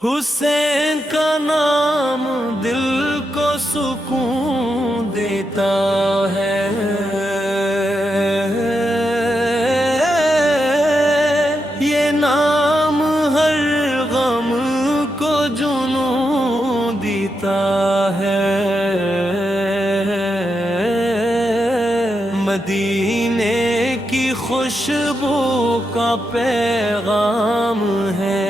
حسین کا نام دل کو سکون دیتا ہے، یہ نام ہر غم کو جنون دیتا ہے۔ مدینے کی خوشبو کا پیغام ہے،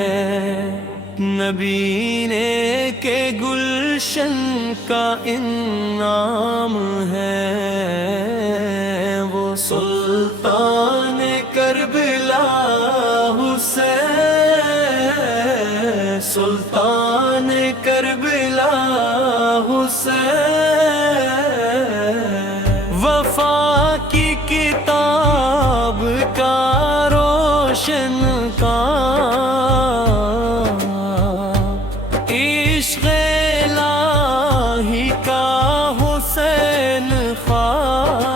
نبی نے کے گلشن کا انعام ہے۔ وہ سلطان کربلا حسین، سلطان کربلا حسین، وفا کی کتاب کا روشن کام، عشق الہی کا حسین خواہ،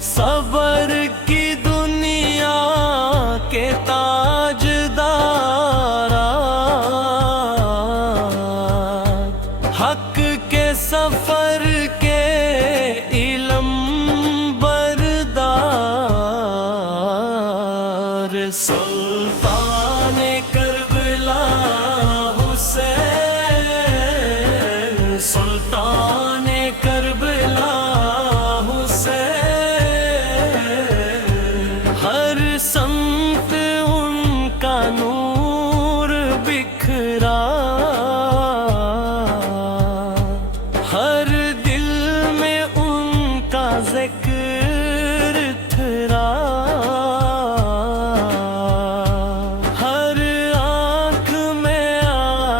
صبر کی دنیا کے تاجدار، حق کے سفر کے علم بردار، سلطان کربلا حسین، سلطان کربلا حسین، ہر سمت ان کا نور بکھرا، ہر دل میں ان کا ذکر تھرا، ہر آنکھ میں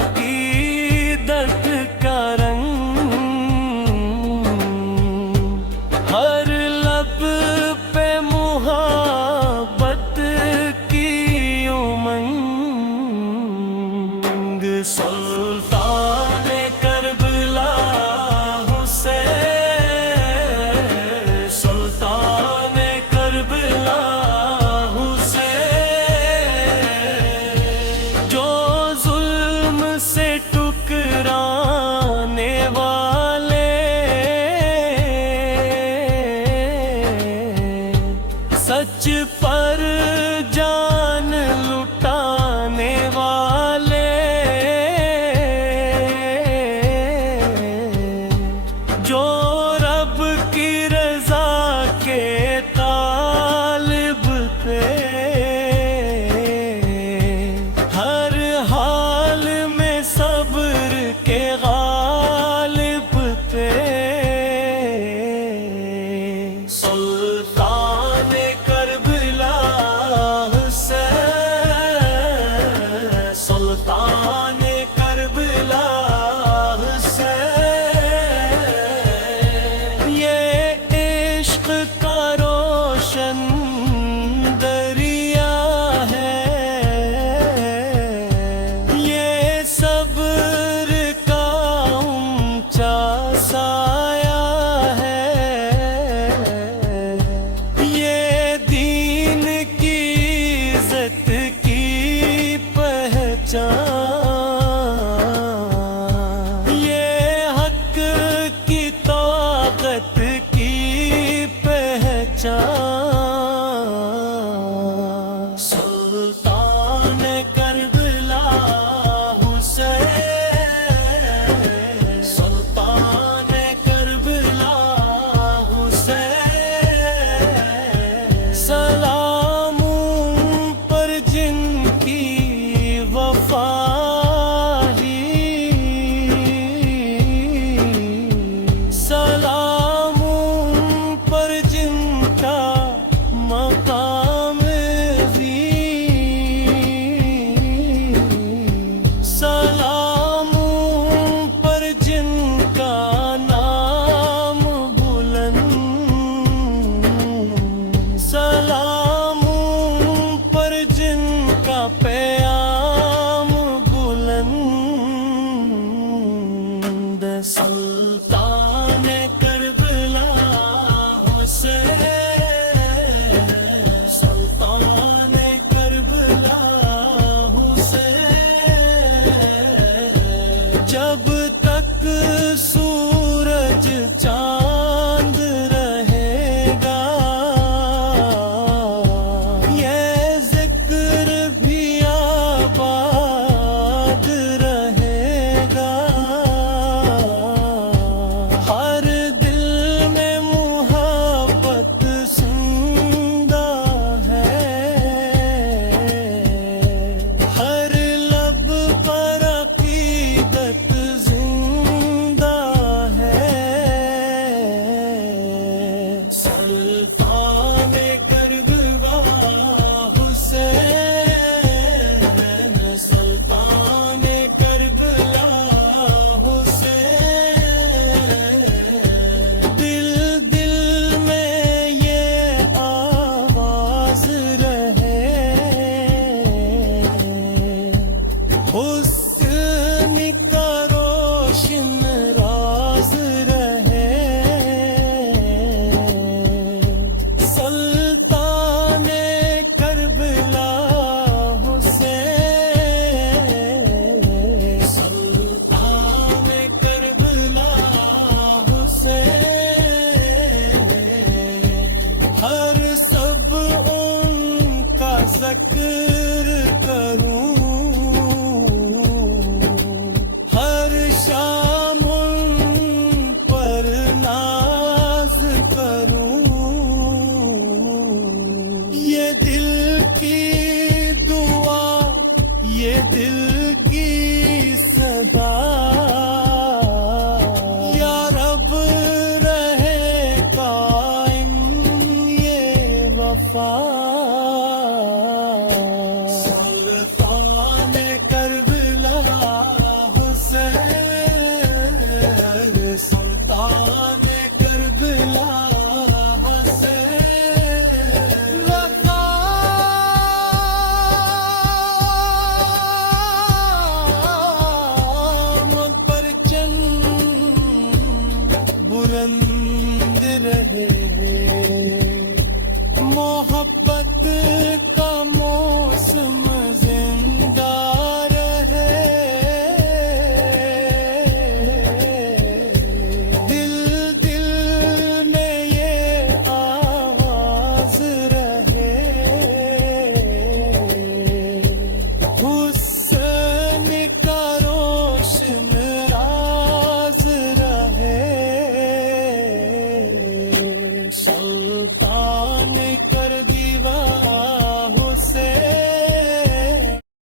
عقیدت کا رنگ، ہر لب پہ محبت کی امنگ، سلطان کربلا حسین، سلطان کربلا حسین، جو ظلم سے ٹکرانے والے، سچ پر جان لٹانے والے، جو رب کی رضا کے طالب تھے، ہر حال میں صبر کے غالب تھے، سلطان کربلا حسین، سلطان کربلا حسین، یہ عشق کا روشن دریا ہے، یہ صبر کا اونچا سایہ ہے، یہ دین کی عزت کی پہچان، یہ حق کی طاقت کی پہچان، سلطان کربلا حسین، سلطان کربلا حسین، سلام پر جن کی وفا ہی، سلام پر جن کا مقام بھی، سلام پر جن کا نام بلند، سلام پر جن کا پیام بلند، سلطان کربلا حسین، سلطان کربلا یہ دل